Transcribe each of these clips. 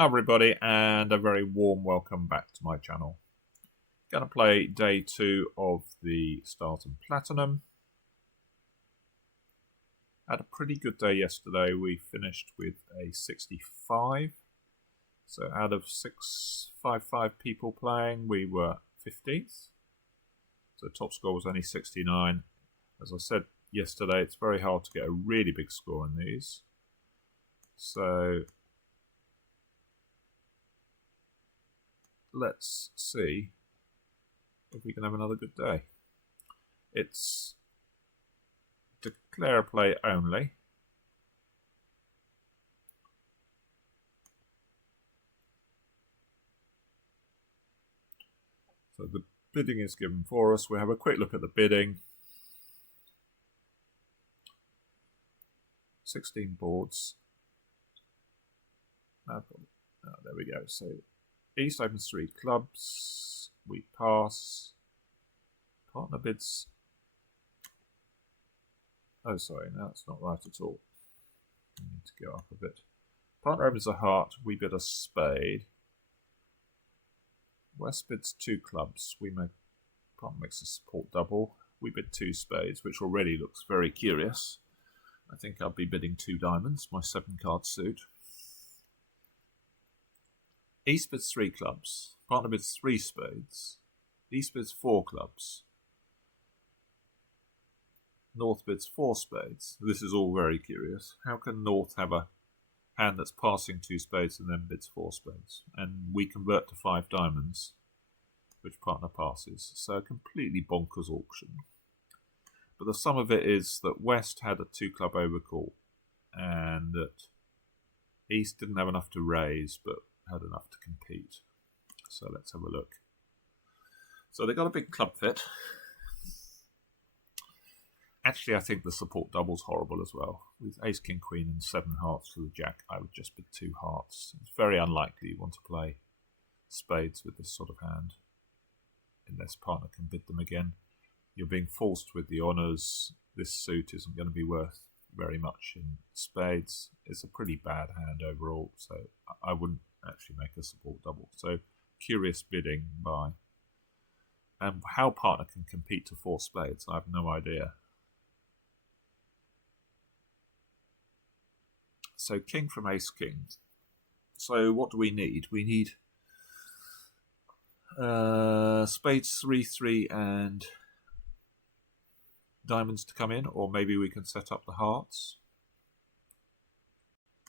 Hi everybody, and a very warm welcome back to my channel. Going to play day 2 of the Stars and Platinum. Had a pretty good day yesterday. We finished with a 65. So out of 655 people playing, we were 15th. So top score was only 69. As I said yesterday, it's very hard to get a really big score in these. So let's see if we can have another good day. It's declare play only. So the bidding is given for us. We'll have a quick look at the bidding. 16 boards. There we go. So East opens 3 clubs. We pass. Partner bids. Oh, sorry, no, that's not right at all. We need to go up a bit. Partner opens a heart. We bid a spade. West bids 2 clubs. Partner makes a support double. We bid 2 spades, which already looks very curious. I think I'll be bidding 2 diamonds, my 7-card suit. East bids 3 clubs. Partner bids 3 spades. East bids 4 clubs. North bids 4 spades. This is all very curious. How can North have a hand that's passing 2 spades and then bids 4 spades? And we convert to 5 diamonds, which partner passes. So a completely bonkers auction. But the sum of it is that West had a 2 club overcall and that East didn't have enough to raise but had enough to compete. So let's have a look. So they got a big club fit. Actually, I think the support double's horrible as well. With Ace, King, Queen and 7 hearts for the Jack, I would just bid 2 hearts. It's very unlikely you want to play spades with this sort of hand, unless partner can bid them again. You're being forced with the honours. This suit isn't going to be worth very much in spades. It's a pretty bad hand overall, so I wouldn't actually make a support double. So curious bidding by. And how partner can compete to 4 spades, I have no idea. So king from ace king. So what do we need? We need spades 3-3 and diamonds to come in, or maybe we can set up the hearts.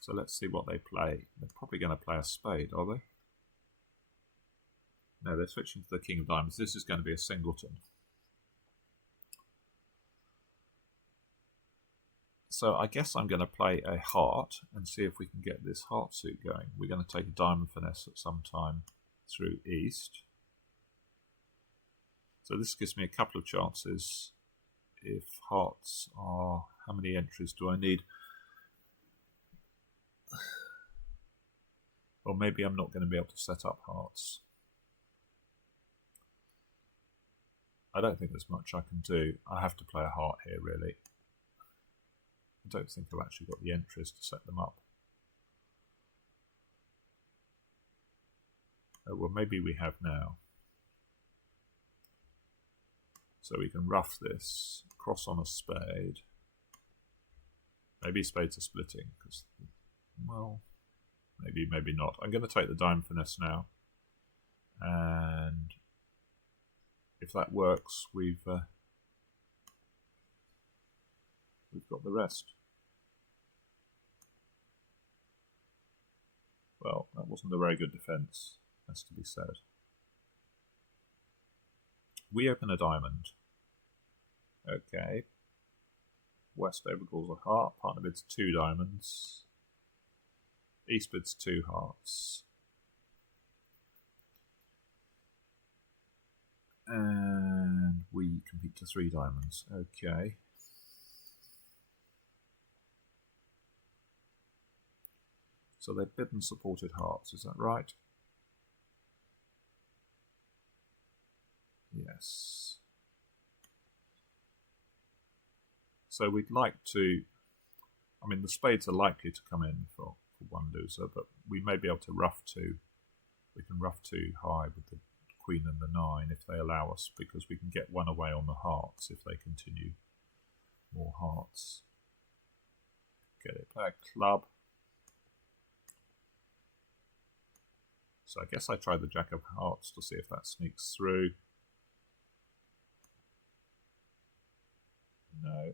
So let's see what they play. They're probably going to play a spade, are they? No, they're switching to the king of diamonds. This is going to be a singleton. So I guess I'm going to play a heart and see if we can get this heart suit going. We're going to take a diamond finesse at some time through East. So this gives me a couple of chances. If hearts are... How many entries do I need? Or maybe I'm not going to be able to set up hearts. I don't think there's much I can do. I have to play a heart here, really. I don't think I've actually got the entries to set them up. Oh, well, maybe we have now. So we can rough this, cross on a spade. Maybe spades are splitting, because, well, maybe not. I'm going to take the diamond finesse now. And if that works, we've got the rest. Well, that wasn't a very good defense, has to be said. We open a diamond. Okay. West overcalls a heart. Partner bids 2 diamonds. East bids 2 hearts. And we compete to 3 diamonds. Okay. So they've bid and supported hearts, is that right? Yes. So we'd like to... I mean, the spades are likely to come in for for one loser, but we may be able to ruff two. We can ruff too high with the queen and the 9 if they allow us, because we can get one away on the hearts if they continue more hearts. Get it back, club. So I guess I try the jack of hearts to see if that sneaks through. No.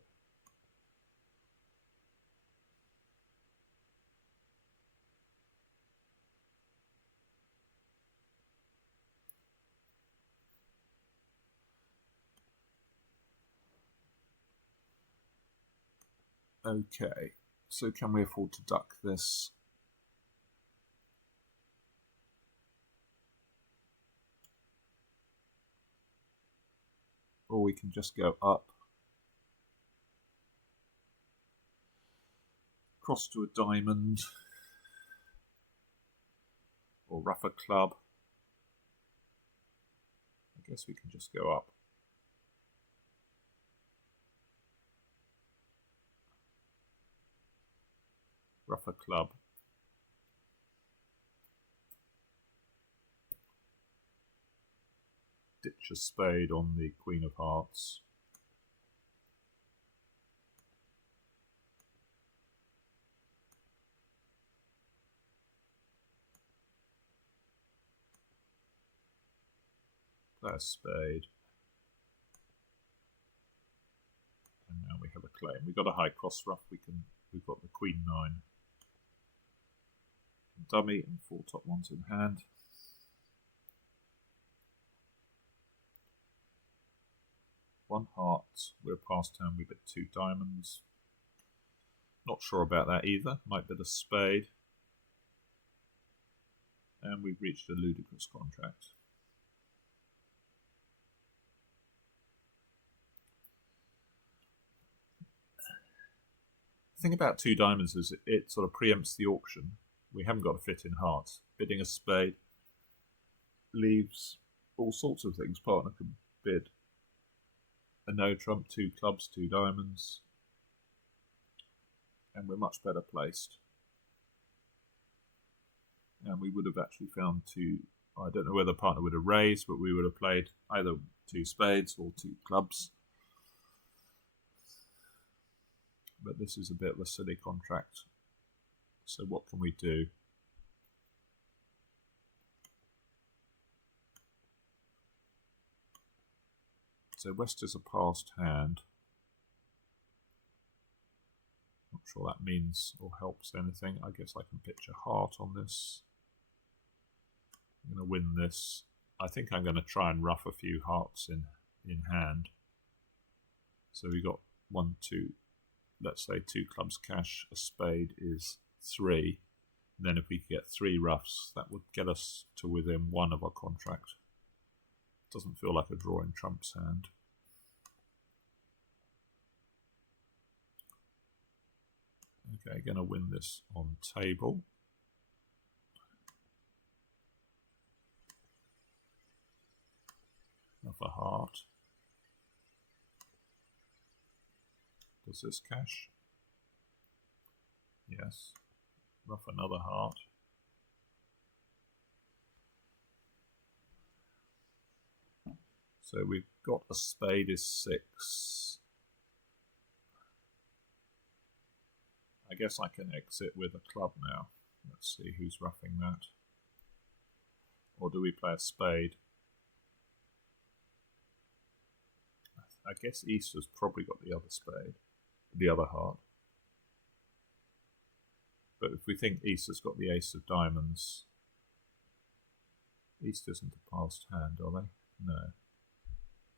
Okay, so can we afford to duck this? Or we can just go up. Cross to a diamond. Or ruff a club. I guess we can just go up. Ruff a club. Ditch a spade on the queen of hearts. Play a spade. And now we have a claim. We've got a high cross ruff. We've got the queen 9. Dummy and 4 top ones in hand. One heart. We're past turn. We bet 2 diamonds. Not sure about that either. Might bet a spade. And we've reached a ludicrous contract. The thing about 2 diamonds is it sort of preempts the auction. We haven't got a fit in hearts. Bidding a spade leaves all sorts of things. Partner can bid a no trump, 2 clubs, 2 diamonds, and we're much better placed. And we would have actually found 2. I don't know whether partner would have raised, but we would have played either 2 spades or 2 clubs. But this is a bit of a silly contract. So what can we do? So West is a passed hand. Not sure that means or helps anything. I guess I can pitch a heart on this. I'm going to win this. I think I'm going to try and ruff a few hearts in hand. So we got 1, 2, let's say 2 clubs cash, a spade is 3. And then if we could get 3 ruffs, that would get us to within 1 of our contract. Doesn't feel like a draw in trump's hand. Okay, going to win this on table. Ruff a heart. Does this cash? Yes. Ruff another heart. So we've got a spade is 6. I guess I can exit with a club now. Let's see who's ruffing that. Or do we play a spade? I guess East has probably got the other spade, the other heart. But if we think East has got the ace of diamonds, East isn't a passed hand, are they? No.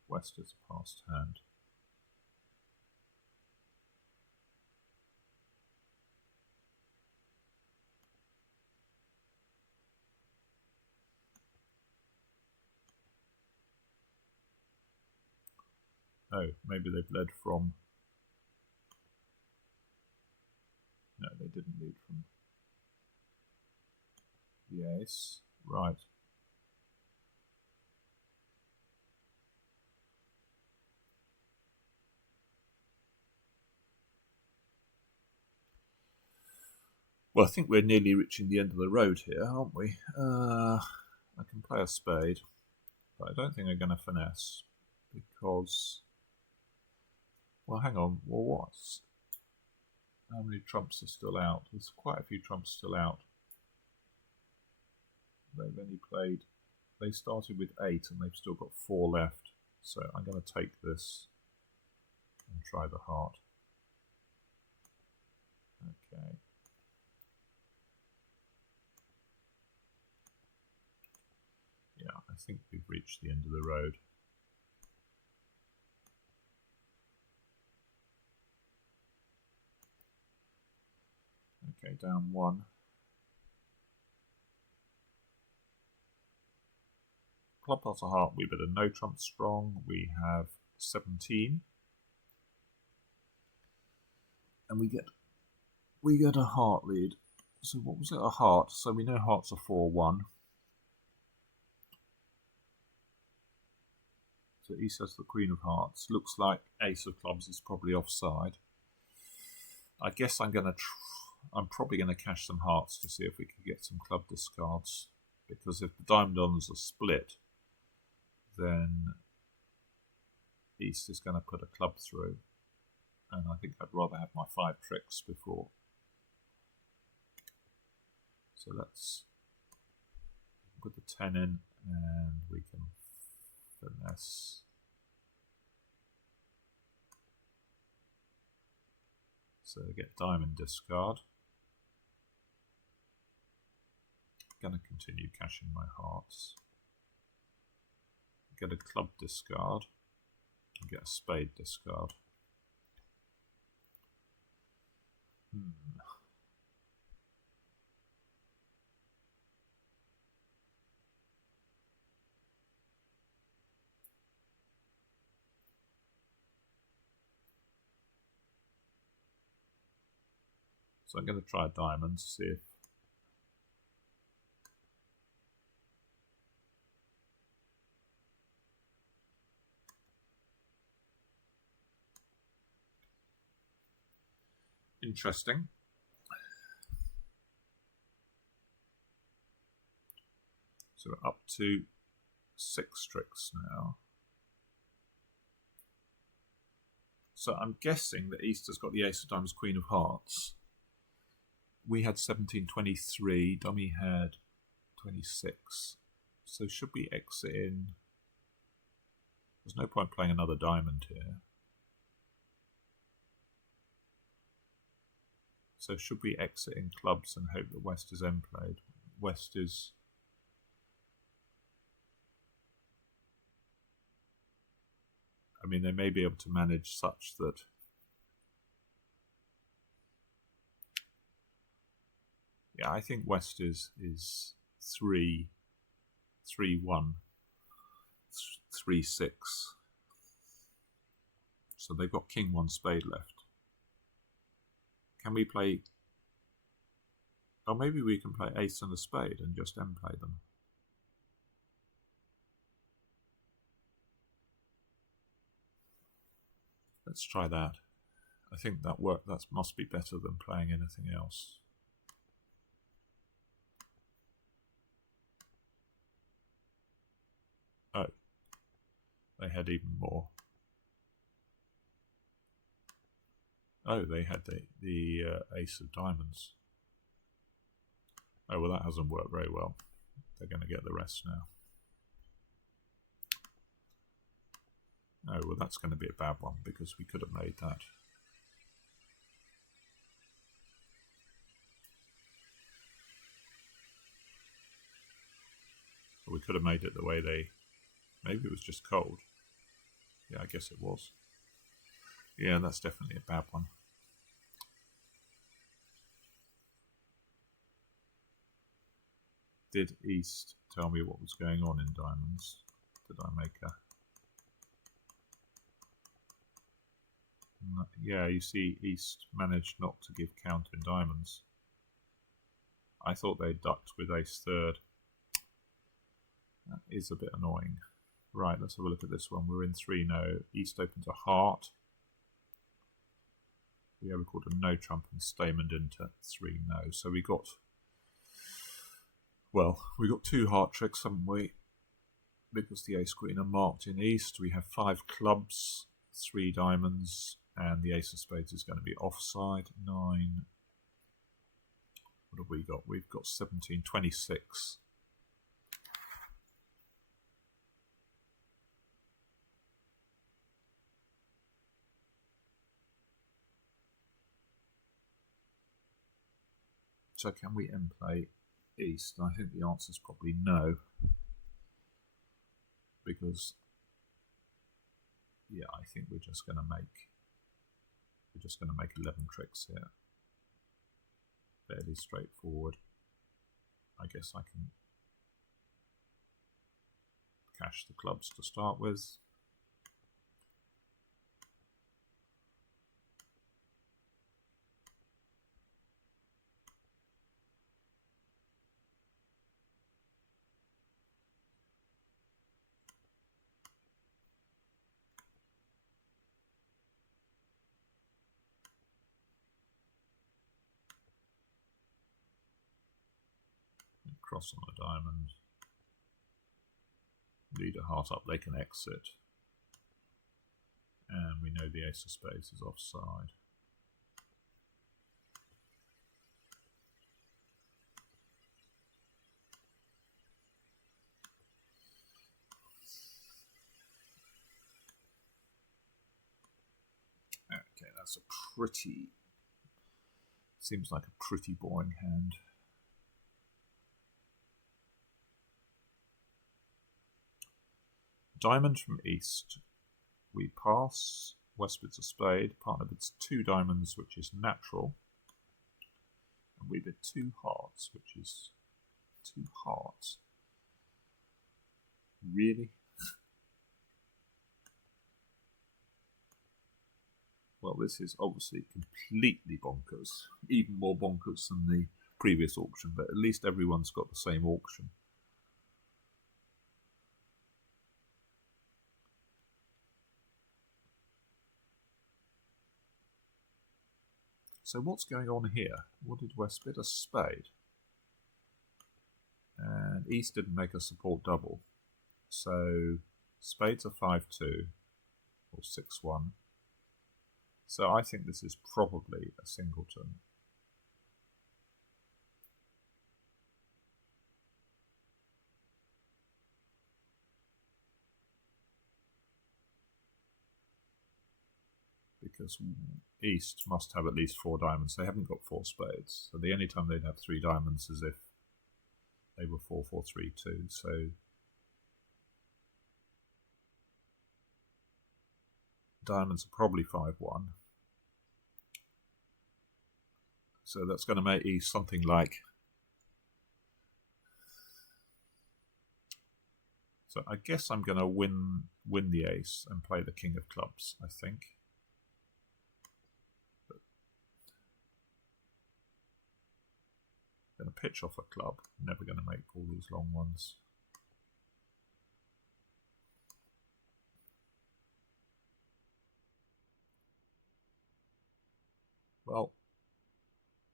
West is a passed hand. Oh, maybe they've led from... No, they didn't lead from the ace. Right. Well, I think we're nearly reaching the end of the road here, aren't we? I can play a spade, but I don't think I'm going to finesse because... Well, hang on. Well, what's... How many trumps are still out? There's quite a few trumps still out. They've only played... They started with 8 and they've still got 4 left. So I'm going to take this and try the heart. Okay. Yeah, I think we've reached the end of the road. Okay, down 1. Club plus a heart, we better no trump strong. We have 17. And we get a heart lead. So what was it? A heart. So we know hearts are 4-1. So East has the Queen of Hearts. Looks like Ace of Clubs is probably offside. I guess I'm probably gonna cash some hearts to see if we can get some club discards. Because if the diamond ons are split, then East is going to put a club through. And I think I'd rather have my 5 tricks before. So let's put the 10 in and we can finesse. So get diamond discard. Going to continue cashing my hearts. Get a club discard. And get a spade discard. So I'm going to try a diamond to see if... Interesting. So we're up to 6 tricks now. So I'm guessing that East has got the Ace of Diamonds, Queen of Hearts. We had 17-23, dummy had 26. So should we exit in? There's no point playing another diamond here. So should we exit in clubs and hope that West is end played? West is... I mean, they may be able to manage such that... Yeah, I think West is 3-1, 3-6. So they've got King 1 spade left. Can we play... Or maybe we can play Ace and a spade and just end play them. Let's try that. I think that must be better than playing anything else. Oh, they had even more. Oh, they had the Ace of Diamonds. Oh, well, that hasn't worked very well. They're going to get the rest now. Oh, well, that's going to be a bad one because we could have made that. Or we could have made it the way they... Maybe it was just cold. Yeah, I guess it was. Yeah, that's definitely a bad one. Did East tell me what was going on in diamonds? Did I make a... Yeah, you see East managed not to give count in diamonds. I thought they ducked with ace third. That is a bit annoying. Right, let's have a look at this one. We're in 3 now. East opens a heart. We recorded no trump and Stayman into 3 no. So we got two heart tricks, haven't we? Because the ace queen are marked in east. We have 5 clubs, 3 diamonds, and the ace of spades is going to be offside. 9. What have we got? We've got 17, 26. So can we end play east? And I think the answer is probably no. Because, yeah, I think we're just going to make 11 tricks here. Fairly straightforward. I guess I can cash the clubs to start with. Cross on a diamond. Lead a heart up, they can exit. And we know the ace of spades is offside. Okay, that's a pretty... seems like a pretty boring hand. Diamond from east. We pass. West bids a spade. Partner bids 2 diamonds, which is natural. And we bid 2 hearts, which is 2 hearts. Really? Well, this is obviously completely bonkers. Even more bonkers than the previous auction, but at least everyone's got the same auction. So what's going on here? What did West bid? A spade. And East didn't make a support double. So spades are 5-2 or 6-1. So I think this is probably a singleton. Because East must have at least 4 diamonds. They haven't got 4 spades. So the only time they'd have 3 diamonds is if they were 4-4-3-2. So diamonds are probably 5-1. So that's going to make East something like... So I guess I'm going to win the ace and play the king of clubs, I think. Going to pitch off a club. Never going to make all these long ones. Well,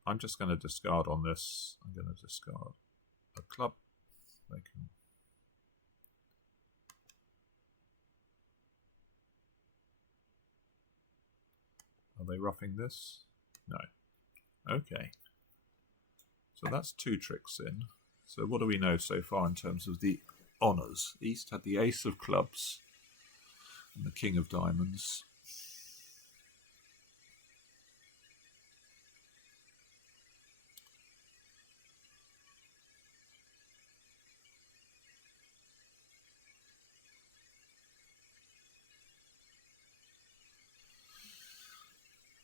I'm just going to discard on this. I'm going to discard a club. They can... Are they roughing this? No. Okay. So that's 2 tricks in. So what do we know so far in terms of the honours? East had the ace of clubs and the king of diamonds.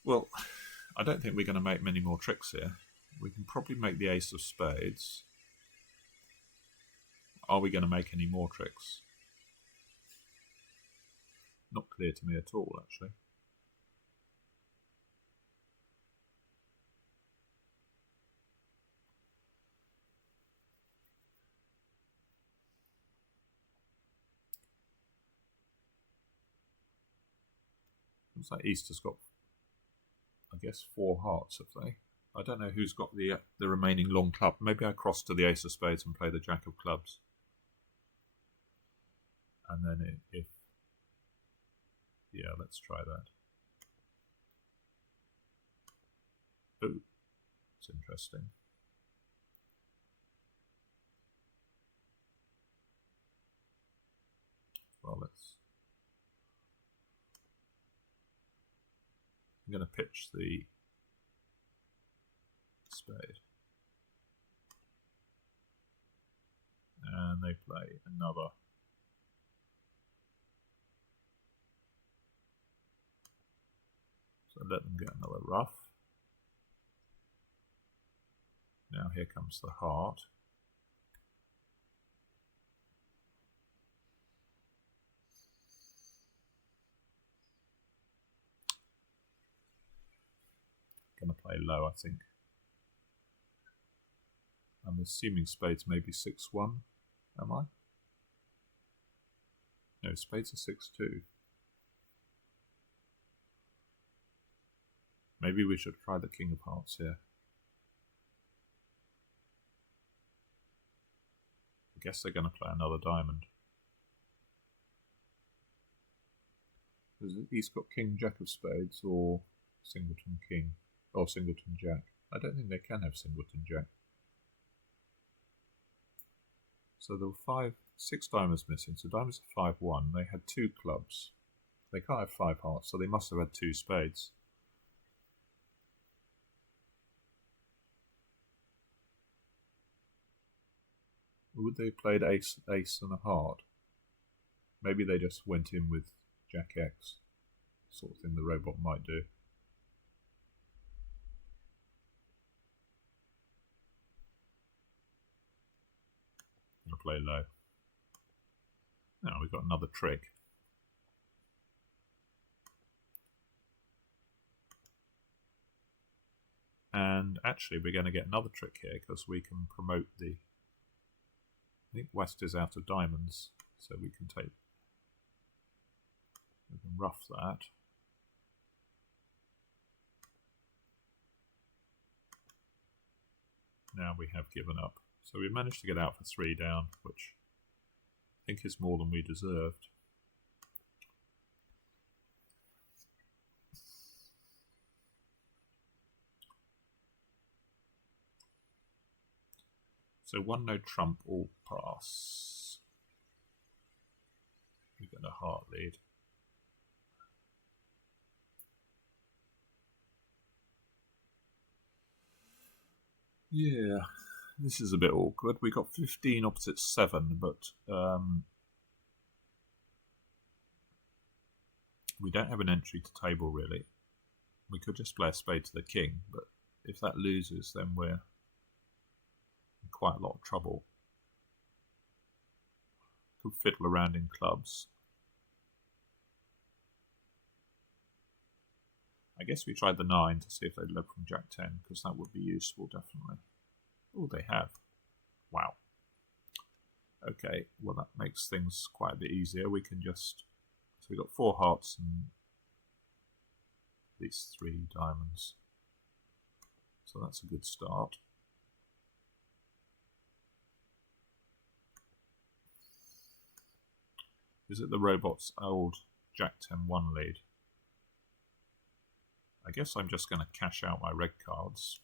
Well, I don't think we're going to make many more tricks here. We can probably make the ace of spades. Are we going to make any more tricks? Not clear to me at all, actually. Looks like East has got a guess 4 hearts, have they? I don't know who's got the remaining long club. Maybe I cross to the ace of spades and play the jack of clubs. And then if... Yeah, let's try that. Oh, it's interesting. Well, I'm going to pitch the spade. And they play another. So let them get another ruff. Now here comes the heart. Going to play low, I think. I'm assuming spades maybe 6-1, am I? No, spades are 6-2. Maybe we should try the king of hearts here. I guess they're going to play another diamond. He's got king jack of spades or singleton king or singleton jack. I don't think they can have singleton jack. So there were 6 diamonds missing. So diamonds are 5-1. They had 2 clubs. They can't have 5 hearts, so they must have had 2 spades. Would they have played ace and a heart? Maybe they just went in with jack X, sort of thing the robot might do. I'm going to play low. Now we've got another trick. And actually we're going to get another trick here because we can promote the... I think West is out of diamonds, so we can rough that. Now we have given up. So we managed to get out for 3 down, which I think is more than we deserved. So 1 no trump, all pass. We get a heart lead. Yeah, this is a bit awkward. We got 15 opposite 7, but we don't have an entry to table really. We could just play a spade to the king, but if that loses, then we're in quite a lot of trouble. Could fiddle around in clubs. I guess we tried the 9 to see if they'd led from Jack 10, because that would be useful, definitely. Oh, they have. Wow. Okay, well that makes things quite a bit easier. We can just... So we've got 4 hearts and these 3 diamonds. So that's a good start. Is it the robot's old Jack 10-1 lead? I guess I'm just going to cash out my red cards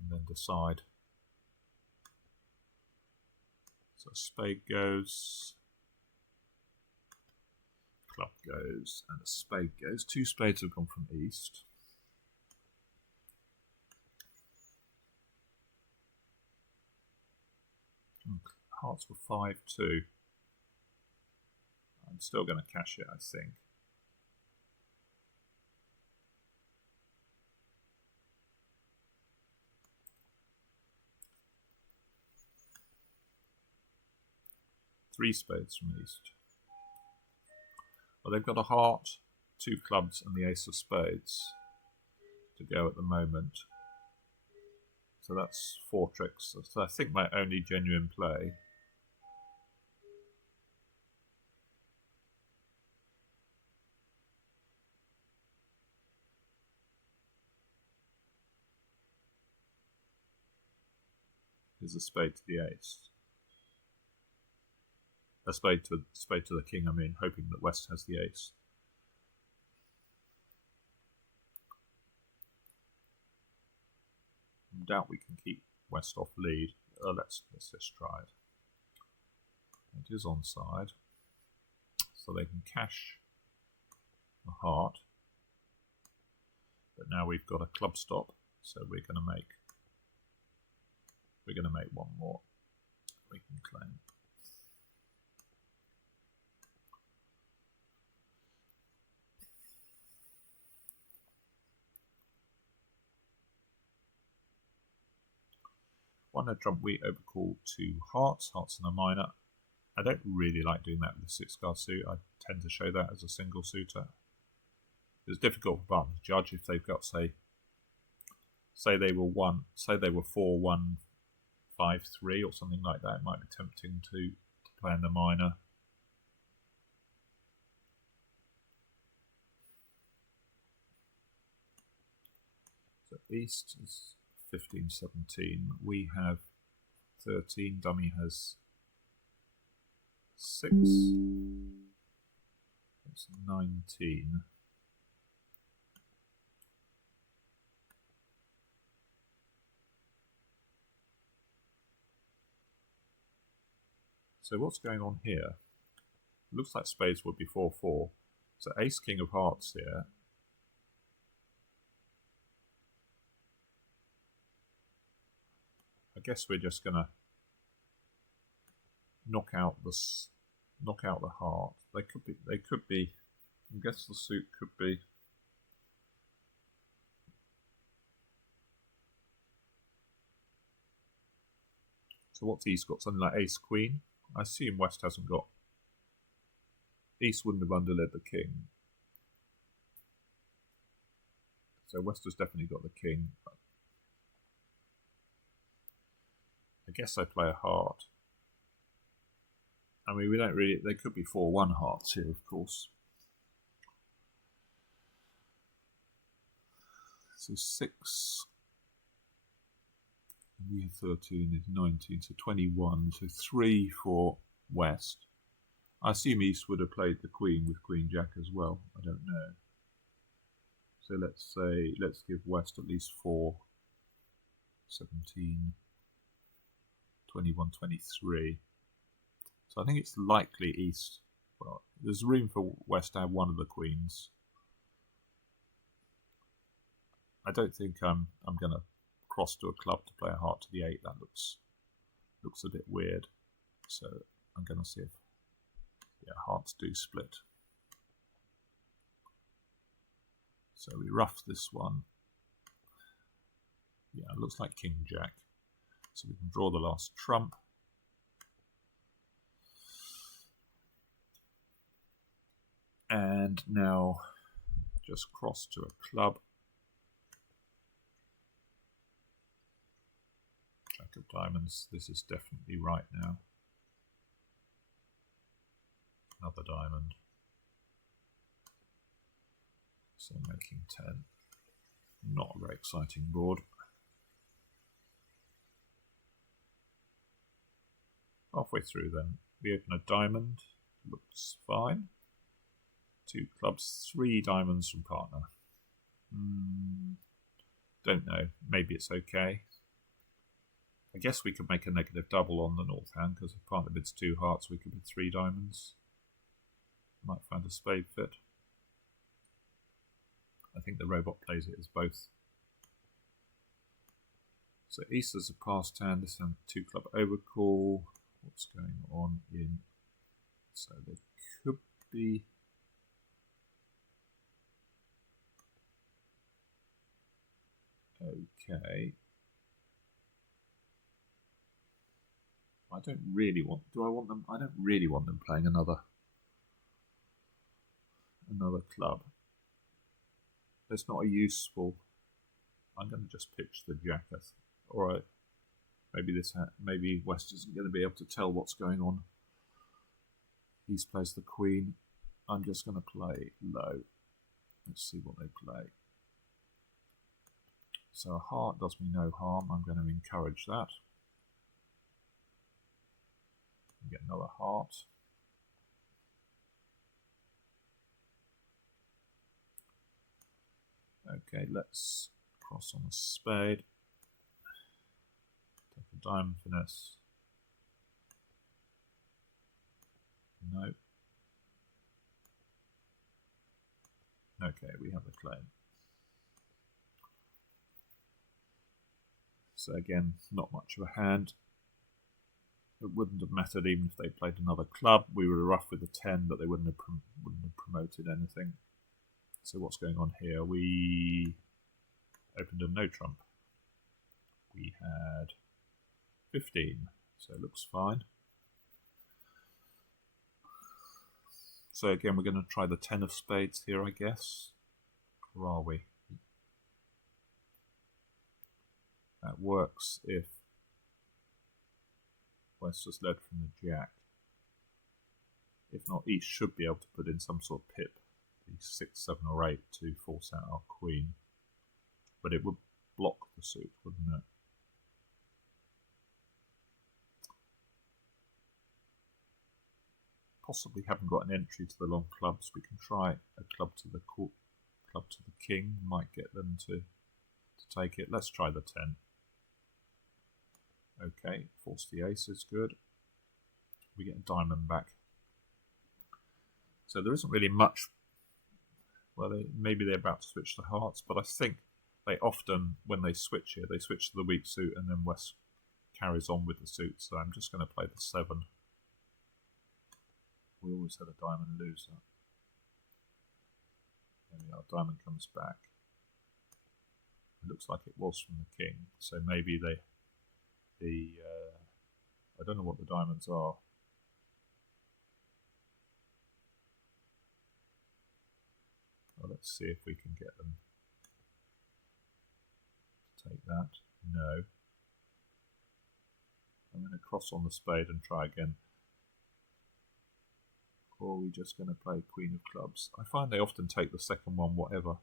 and then decide. So spade goes, club goes, and a spade goes. 2 spades have gone from east. And hearts were 5-2. I'm still going to cash it, I think. Three spades from east. Well, they've got a heart, 2 clubs, and the ace of spades to go at the moment. So that's 4 tricks. So I think my only genuine play is a spade to the ace. A spade to the king, I mean, hoping that West has the ace. I doubt we can keep West off lead. Let's just try it. It is onside, so they can cash the heart. But now we've got a club stop, so we're going to make one more. We can claim. One no trump, we overcall two hearts and a minor. I don't really like doing that with the 6-card suit. I tend to show that as a single suitor. It's difficult for partners to judge if they've got, say they were 4-1-5-3 or something like that. It might be tempting to play in the minor. So East is 15-17. We have 13. Dummy has 6. That's 19. So what's going on here? Looks like spades would be 4-4. So ace king of hearts here. I guess we're just gonna knock out the heart. They could be. I guess the suit could be. So what's East got? Something like ace queen. I assume West hasn't got. East wouldn't have underled the king. So West has definitely got the king. I guess I play a heart. I mean, we don't really. They could be 4-1 hearts here, of course. So 6. We have 13 is 19, so 21. So 3 for West. I assume East would have played the queen with Queen Jack as well. I don't know. So let's give West at least 4. 17, 21, 23. So I think it's likely East. Well, there's room for West to have one of the queens. I don't think I'm going to cross to a club to play a heart to the 8. That looks a bit weird. So I'm going to see if hearts do split. So we rough this one. Yeah, it looks like King Jack. So we can draw the last trump. And now just cross to a club. Jack of diamonds. This is definitely right now. Another diamond. So making 10. Not a very exciting board. Halfway through then, we open a diamond. Looks fine. 2 clubs, 3 diamonds from partner. Don't know. Maybe it's okay. I guess we could make a negative double on the north hand because if partner bids 2 hearts, we could bid 3 diamonds. Might find a spade fit. I think the robot plays it as both. So East is a passed hand. This hand 2 club overcall. What's going on in? So there could be. Okay. I don't really want. Do I want them? I don't really want them playing another club. It's not a useful. I'm going to just pitch the jack. All right. Maybe West isn't going to be able to tell what's going on. East plays the queen. I'm just going to play low. Let's see what they play. So a heart does me no harm. I'm going to encourage that. Get another heart. Okay, let's cross on a spade. Take a diamond finesse. No. Okay, we have a claim. So again, not much of a hand. It wouldn't have mattered even if they played another club. We were rough with the 10, but they wouldn't have promoted anything. So what's going on here? We opened a no trump. We had 15, so it looks fine. So again, we're going to try the 10 of spades here, I guess. Or are we? That works if West was led from the jack. If not, East should be able to put in some sort of pip, the 6, 7 or 8 to force out our queen. But it would block the suit, wouldn't it? Possibly haven't got an entry to the long clubs. We can try a club to the court, club to the king. Might get them to take it. Let's try the 10. Okay, force the ace is good. We get a diamond back. So there isn't really much. Well, maybe they're about to switch to hearts, but I think they often, when they switch here, they switch to the weak suit and then West carries on with the suit. So I'm just going to play the 7. We always had a diamond loser. There we are, diamond comes back. It looks like it was from the king, so maybe I don't know what the diamonds are. Well, let's see if we can get them to take that. No. I'm going to cross on the spade and try again. Or are we just going to play queen of clubs? I find they often take the second one, whatever.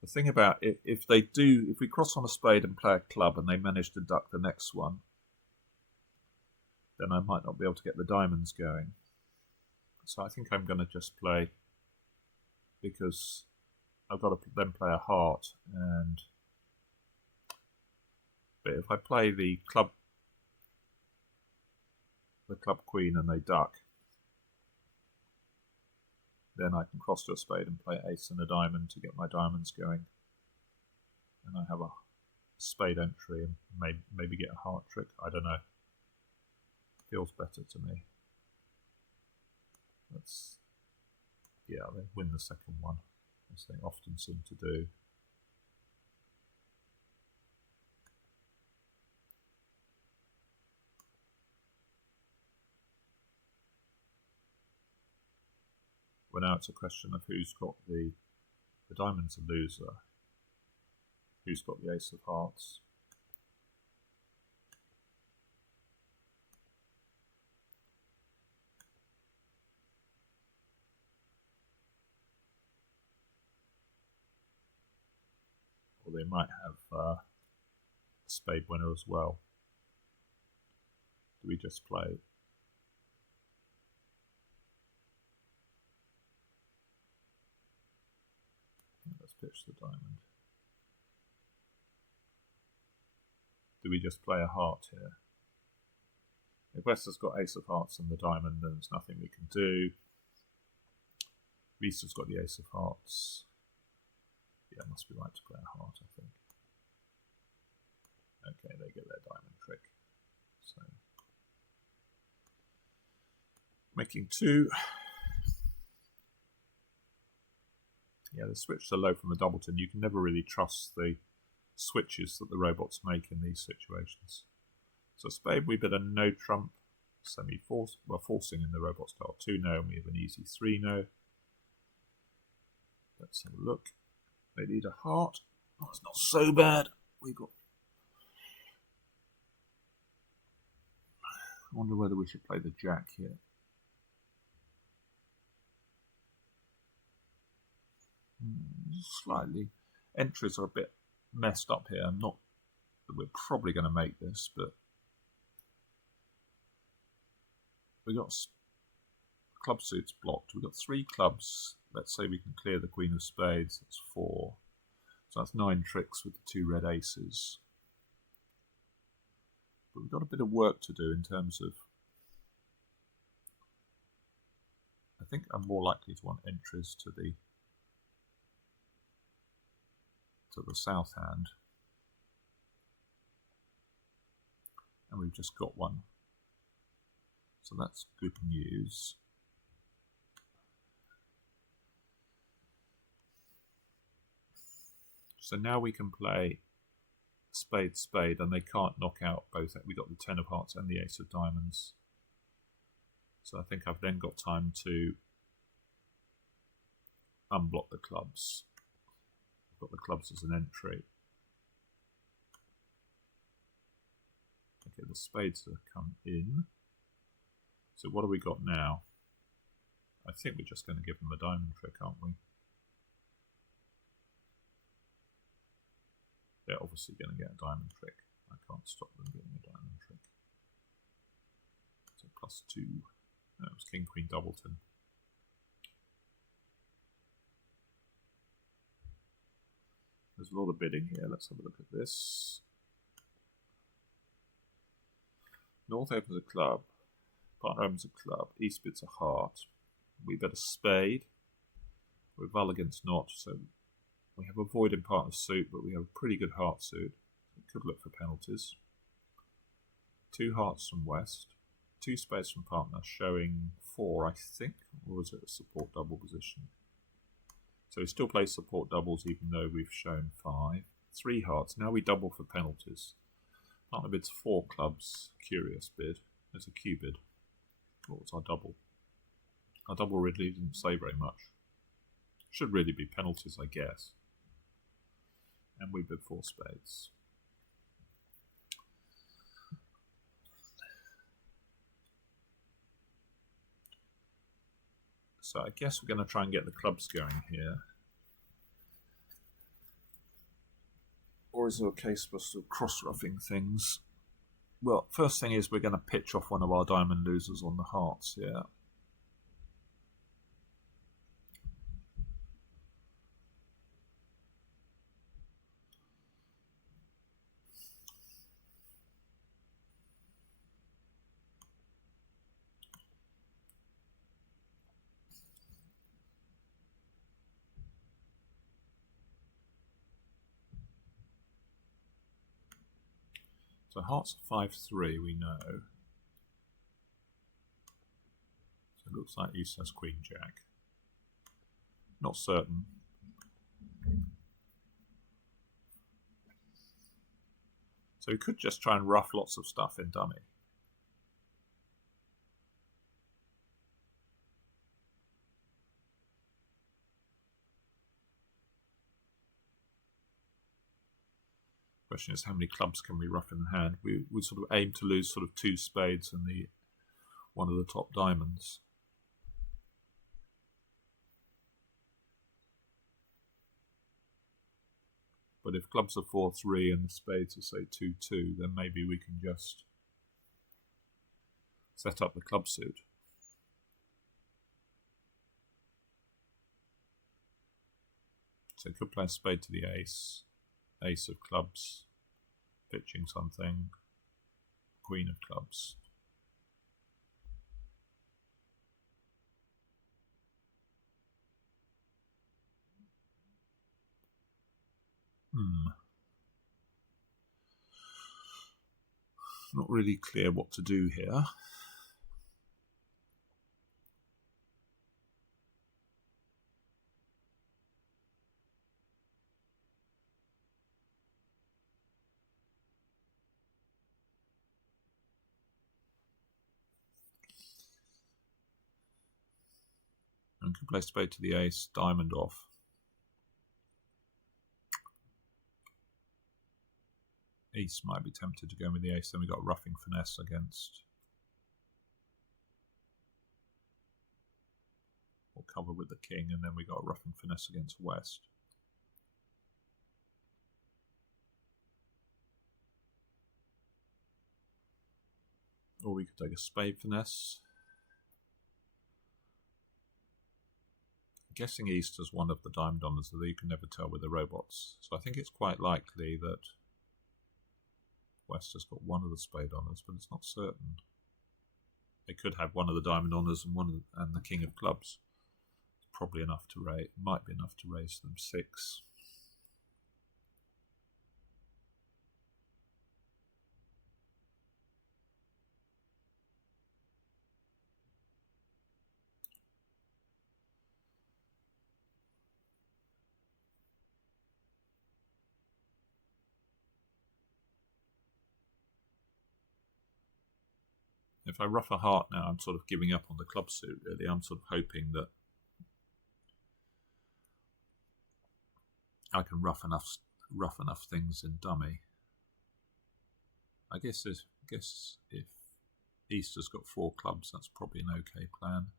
The thing about it, if we cross on a spade and play a club and they manage to duck the next one, then I might not be able to get the diamonds going. So I think I'm going to just play, because I've got to then play a heart, but if I play the club queen and they duck, then I can cross to a spade and play ace and a diamond to get my diamonds going. And I have a spade entry and maybe get a heart trick. I don't know. Feels better to me. Yeah, they win the second one, as they often seem to do. Well, now it's a question of who's got the diamond's a loser. Who's got the ace of hearts? Or they might have a spade winner as well. Do we just play? Let's pitch the diamond. Do we just play a heart here? If West has got ace of hearts and the diamond, then there's nothing we can do. East has got the ace of hearts. Yeah, it must be right to play a heart, I think. Okay, they get their diamond trick. So, making 2. Yeah, the switch to low from the doubleton. You can never really trust the switches that the robots make in these situations. So spade, we bid a no trump, semi-force, well, forcing in the robot style 2 no, and we have an easy 3 no. Let's have a look. They need a heart. Oh, it's not so bad. I wonder whether we should play the jack here. Slightly. Entries are a bit messed up here. I'm not that we're probably going to make this, but we got club suits blocked. We've got 3 clubs. Let's say we can clear the Queen of Spades. That's 4. So that's 9 tricks with the 2 red aces. But we've got a bit of work to do in terms of... I think I'm more likely to want entries to the south hand. And we've just got one. So that's good news. So now we can play spade, spade, and they can't knock out both. We got the 10 of hearts and the ace of diamonds. So I think I've then got time to unblock the clubs. I've got the clubs as an entry. Okay, the spades have come in. So what have we got now? I think we're just going to give them a diamond trick, aren't we? They're obviously going to get a diamond trick. I can't stop them getting a diamond trick. So +2. That was King, Queen, Doubleton. There's a lot of bidding here. Let's have a look at this. North opens a club. Partner opens a club. East bids a heart. We bet a spade. We're Val against not, so we have a void in partner suit, but we have a pretty good heart suit. We could look for penalties. 2 hearts from West. 2 spades from partner, showing 4, I think. Or is it a support double position? So we still play support doubles even though we've shown 5. 3 hearts. Now we double for penalties. Partner bids 4 clubs. Curious bid. There's a Q bid. What was our double? Our double really didn't say very much. Should really be penalties, I guess. And we bid 4 spades. So I guess we're going to try and get the clubs going here. Or is there a case for sort of cross-ruffing things? Well, first thing is we're going to pitch off one of our diamond losers on the hearts here. So hearts are 5-3, we know. So it looks like East has Queen Jack. Not certain. So we could just try and rough lots of stuff in dummy. Question is how many clubs can we rough in the hand? We sort of aim to lose sort of 2 spades and one of the top diamonds. But if clubs are 4-3 and the spades are say 2-2, then maybe we can just set up the club suit. So could play a spade to the ace. Ace of clubs, pitching something, Queen of clubs. Not really clear what to do here. And could play spade to the ace, diamond off. East might be tempted to go with the ace, then we got roughing finesse against. Or cover with the king, and then we got roughing finesse against West. Or we could take a spade finesse. I'm guessing East has one of the diamond honours, although you can never tell with the robots. So I think it's quite likely that West has got one of the spade honours, but it's not certain. They could have one of the diamond honours and the king of clubs. Probably enough to raise. Might be enough to raise them 6. If I ruff a heart now, I'm sort of giving up on the club suit, really. I'm sort of hoping that I can rough enough things in dummy. I guess if East has got 4 clubs, that's probably an okay plan.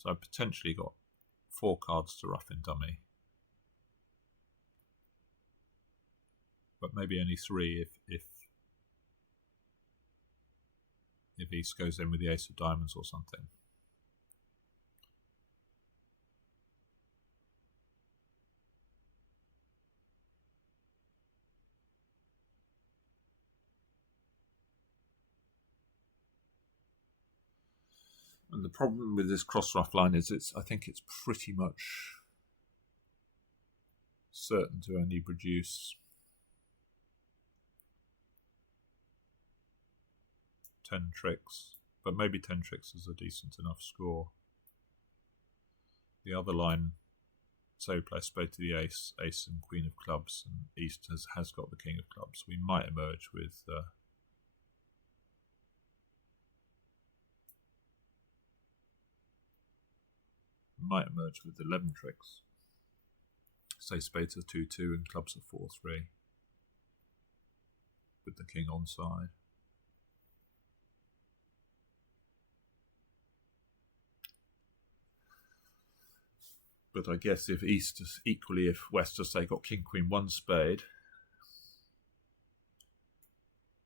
So I've potentially got 4 cards to rough in dummy. But maybe only 3 if East goes in with the ace of diamonds or something. And the problem with this cross rough line is I think it's pretty much certain to only produce 10 tricks, but maybe 10 tricks is a decent enough score. The other line, so we play spade to the ace, ace and queen of clubs, and East has got the king of clubs. We might emerge with might emerge with 11 tricks. Say spades are 2-2 and clubs are 4-3 with the king on side. But I guess if East is equally, if West has say got king queen 1 spade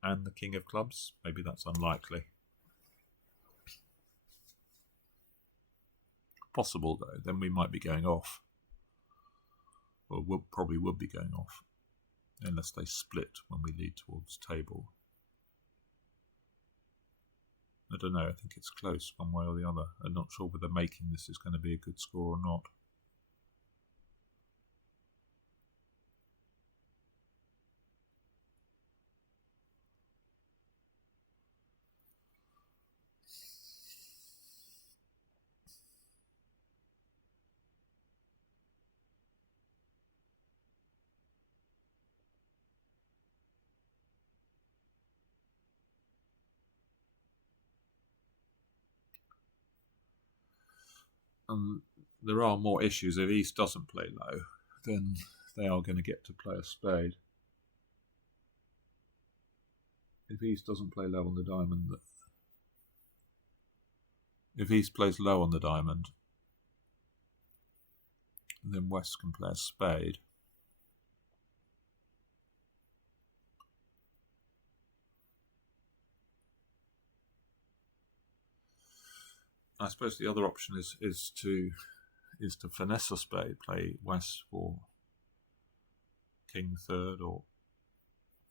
and the king of clubs, maybe that's unlikely. Possible though, then we might be going off. Or we'll probably would be going off, unless they split when we lead towards table. I don't know, I think it's close one way or the other. I'm not sure whether making this is going to be a good score or not. And there are more issues. If East doesn't play low, then they are going to get to play a spade. If East doesn't play low on the diamond, if East plays low on the diamond, then West can play a spade. I suppose the other option is to finesse a spade, play West for king third, or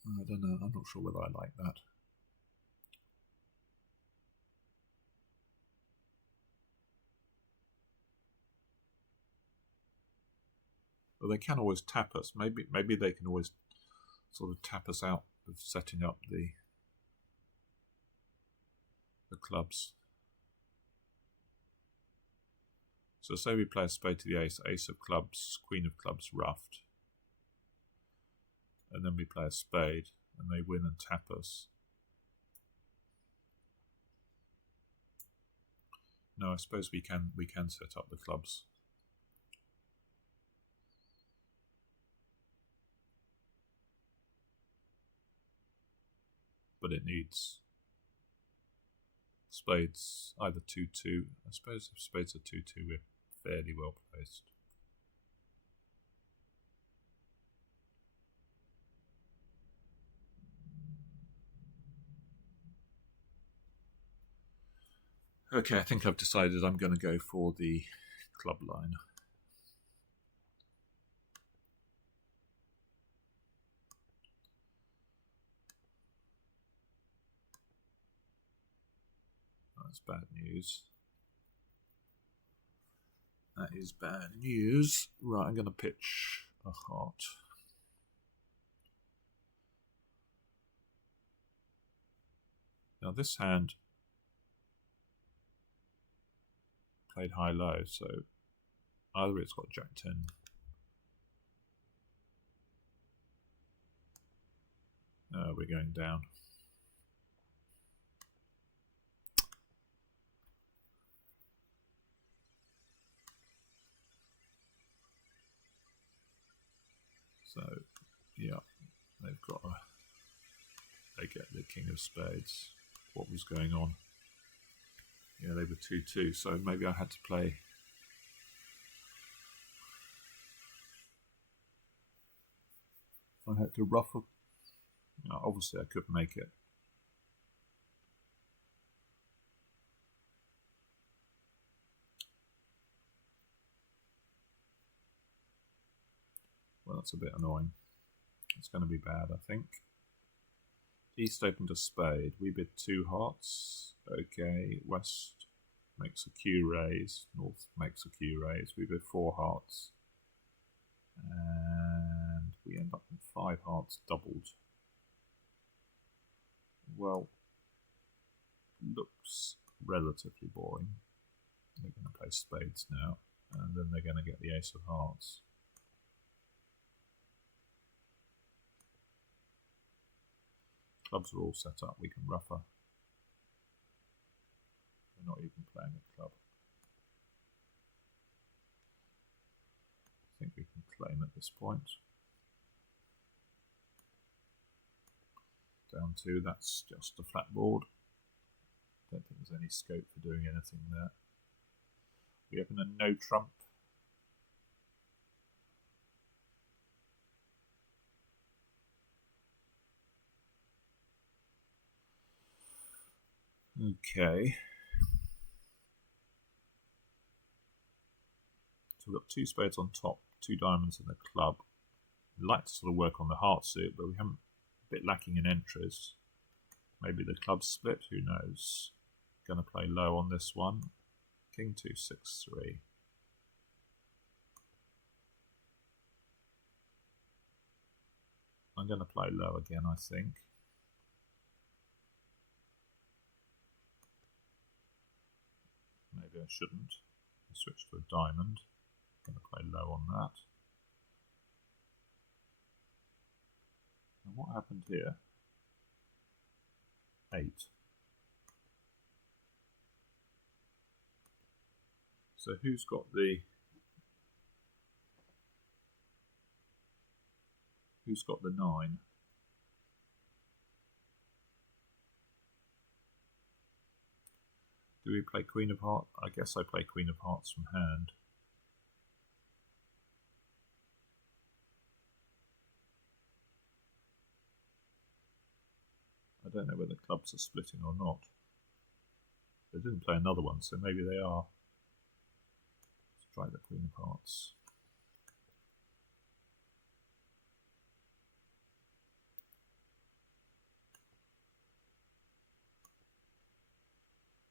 I don't know. I'm not sure whether I like that. But they can always tap us. Maybe they can always sort of tap us out of setting up the clubs. So say we play a spade to the ace, ace of clubs, queen of clubs ruffed, and then we play a spade, and they win and tap us. No, I suppose we can set up the clubs. but it needs spades either 2-2. I suppose if spades are 2-2, we're fairly well placed. Okay, I think I've decided I'm going to go for the club line. That's bad news. That is bad news. Right, I'm going to pitch a heart. Now this hand played high-low, so either it's got Jack-10. We're going down. So, yeah, they've got they get the king of spades. What was going on? Yeah, they were 2-2, so maybe I had to play. I had to ruffle. No, obviously, I couldn't make it. Well, that's a bit annoying. It's going to be bad, I think. East opened a spade. We bid 2 hearts. Okay, West makes a Q raise. North makes a Q raise. We bid 4 hearts. And we end up with 5 hearts doubled. Well, looks relatively boring. They're going to play spades now, and then they're going to get the ace of hearts. Clubs are all set up. We can ruffer. We're not even playing a club. I think we can claim at this point. Down 2, that's just a flat board. Don't think there's any scope for doing anything there. We open a no trump. Okay. So we've got 2 spades on top, 2 diamonds in the club. We'd like to sort of work on the heart suit, but we haven't, a bit lacking in entries. Maybe the club split, who knows? Going to play low on this one. King 2, 6, 3. I'm going to play low again, I think. Maybe I shouldn't. I switch to a diamond. I'm going to play low on that. And what happened here? 8. So who's got the 9? Do we play Queen of Hearts? I guess I play Queen of Hearts from hand. I don't know whether clubs are splitting or not. They didn't play another one, so maybe they are. Let's try the Queen of Hearts.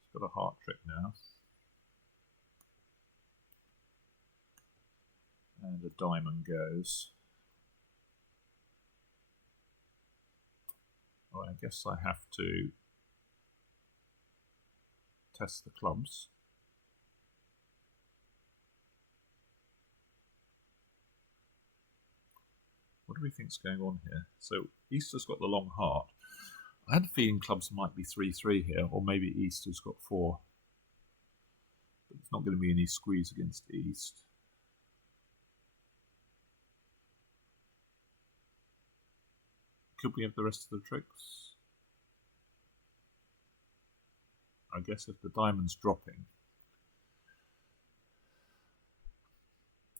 It's got a heart trick now. And a diamond goes. Oh, I guess I have to test the clubs. What do we think's going on here? So East has got the long heart. I had a feeling clubs might be 3-3 here, or maybe East has got 4. But there's not going to be any squeeze against East. Could we have the rest of the tricks? I guess if the diamond's dropping,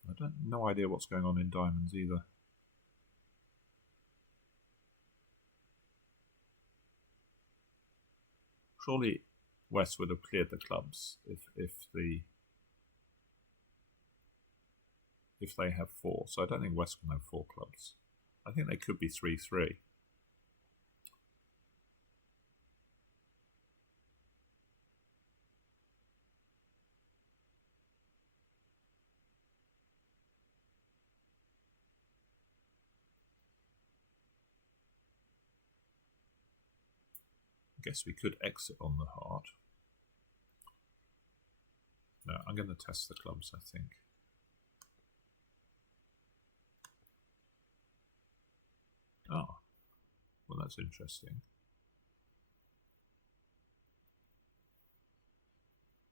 I don't no idea what's going on in diamonds either. Surely West would have cleared the clubs if they have 4. So I don't think West can have 4 clubs. I think they could be 3-3. I guess we could exit on the heart. No, I'm going to test the clubs, I think. Oh, well, that's interesting.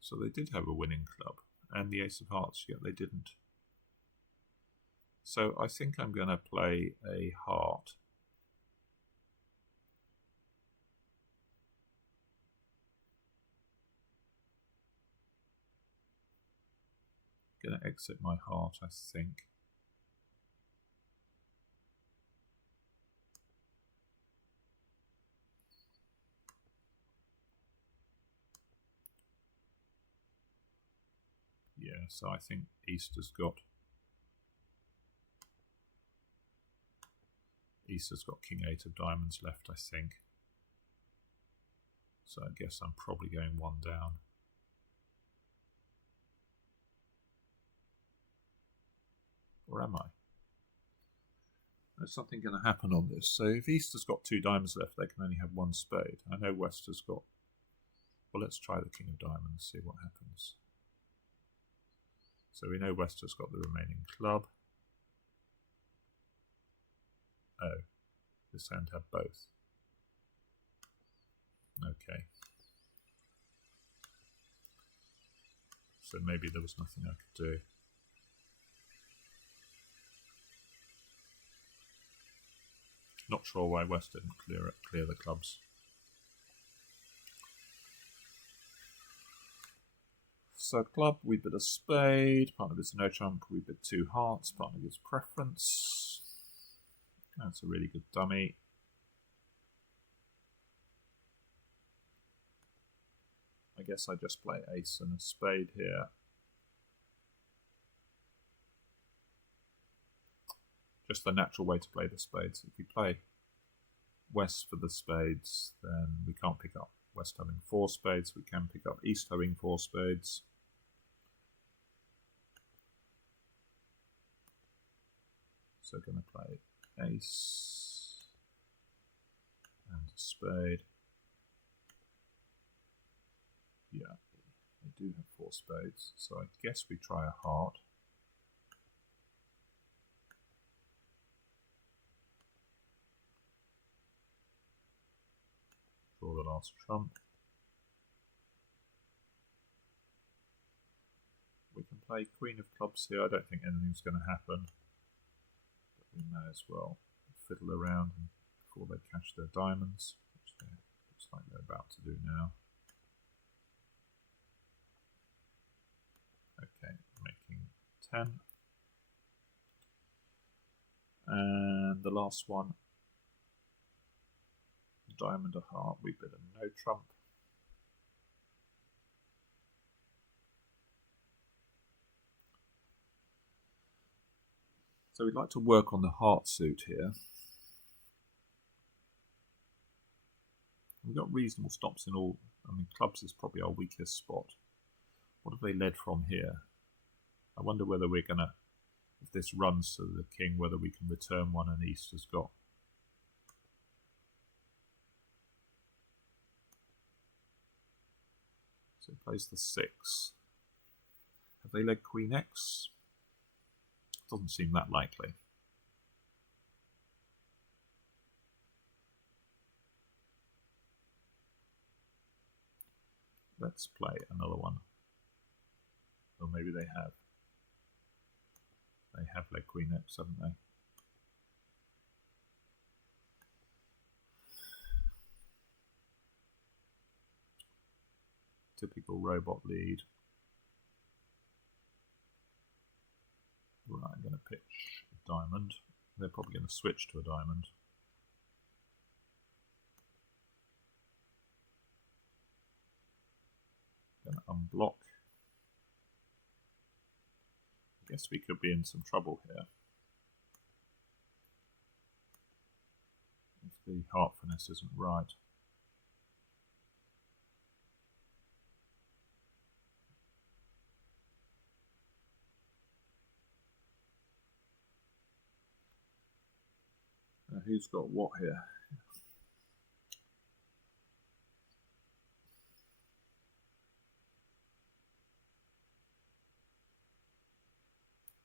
So they did have a winning club, and the ace of hearts, yet they didn't. So I think I'm going to play a heart. Going to exit my heart, I think. Yeah, so I think Easter's got king 8 of diamonds left, I think. So I guess I'm probably going 1 down. Or am I? There's something going to happen on this. So if Easter's got 2 diamonds left, they can only have 1 spade. I know West has got... Well, let's try the king of diamonds, see what happens. So we know West has got the remaining club. Oh, this hand had both. Okay. So maybe there was nothing I could do. Not sure why West didn't clear the clubs. So club, we bid a spade. Partner bids no trump. We bid 2 hearts. Partner gives preference. That's a really good dummy. I guess I just play ace and a spade here. Just the natural way to play the spades. If we play West for the spades, then we can't pick up West having 4 spades. We can pick up East having 4 spades. So going to play ace and a spade. Yeah, they do have 4 spades, so I guess we try a heart. Draw the last trump. We can play Queen of Clubs here. I don't think anything's going to happen, but we may as well fiddle around before they cash their diamonds, which looks like they're about to do now. Okay, making 10. And the last one, diamond a heart, we bid a no trump. So we'd like to work on the heart suit here. We've got reasonable stops in all. I mean, clubs is probably our weakest spot. What have they led from here? I wonder whether we're going to, if this runs to the king, whether we can return one and East has got. So it plays the 6. Have they led Queen X? Doesn't seem that likely. Let's play another one. Or maybe they have. They have led Queen X, haven't they? Typical robot lead. Right, I'm going to pitch a diamond. They're probably going to switch to a diamond. Going to unblock. I guess we could be in some trouble here. If the heart finesse isn't right. Who's got what here?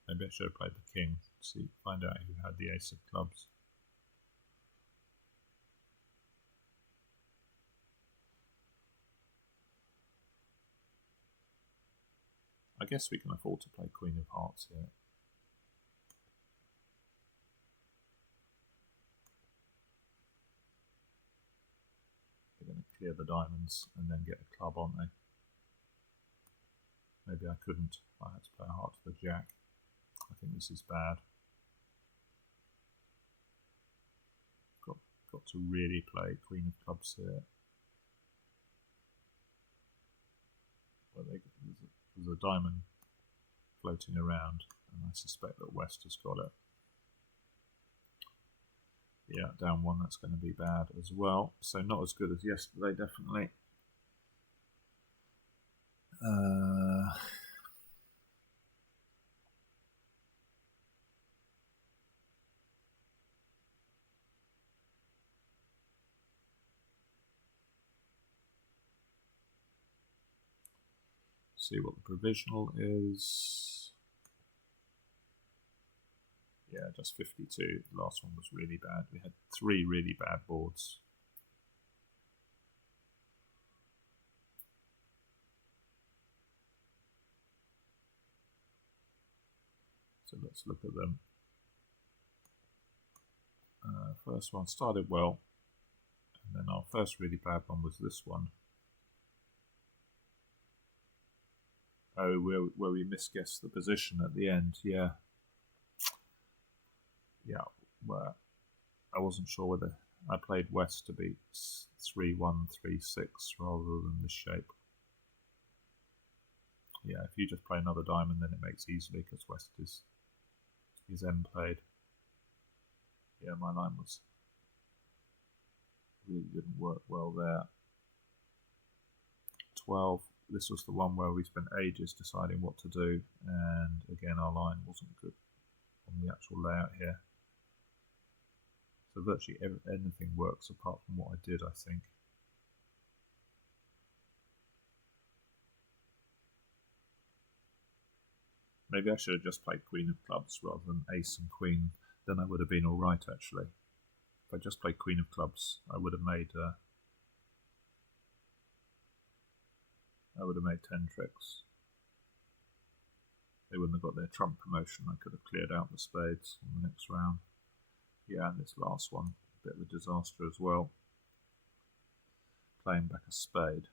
Maybe I should have played the king. See, find out who had the ace of clubs. I guess we can afford to play queen of hearts here. They're going to clear the diamonds and then get a club, aren't they? Maybe I couldn't. I had to play a heart to the jack. I think this is bad. Got to really play queen of clubs here. Well, there's a diamond floating around, and I suspect that West has got it. Yeah, down one, that's going to be bad as well. So not as good as yesterday, definitely. See what the provisional is. Yeah, just 52. The last one was really bad. We had 3 really bad boards. So let's look at them. First one started well, and then our first really bad one was this one. Oh, where we misguessed the position at the end, yeah. Yeah, where I wasn't sure whether I played West to be 3-1, 3-6 rather than this shape. Yeah, if you just play another diamond, then it makes easily because West is end played. Yeah, my line really didn't work well there. 12. This was the one where we spent ages deciding what to do, and again our line wasn't good on the actual layout here. So virtually anything works apart from what I did, I think. Maybe I should have just played queen of clubs rather than ace and queen. Then I would have been all right, actually. If I just played queen of clubs, I would have made 10 tricks. They wouldn't have got their trump promotion. I could have cleared out the spades in the next round. Yeah, and this last one, a bit of a disaster as well. Playing back a spade.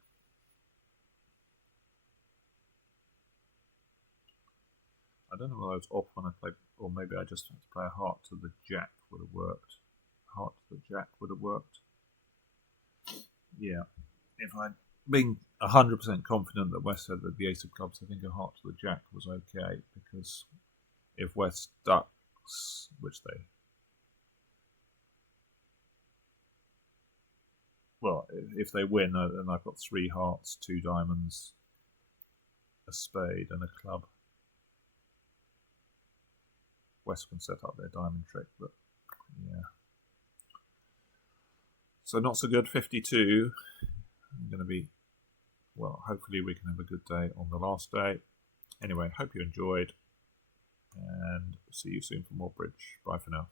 I don't know whether I was off when I played, or maybe I just had to play a heart to the jack would have worked. Heart to the jack would have worked. Yeah, if I'd been 100% confident that West had the ace of clubs, I think a heart to the jack was okay, because if West ducks, which they... Well, if they win, then I've got 3 hearts, 2 diamonds, a spade and a club. West can set up their diamond trick, but yeah. So not so good, 52. I'm going to be, well, hopefully we can have a good day on the last day. Anyway, hope you enjoyed, and see you soon for more bridge. Bye for now.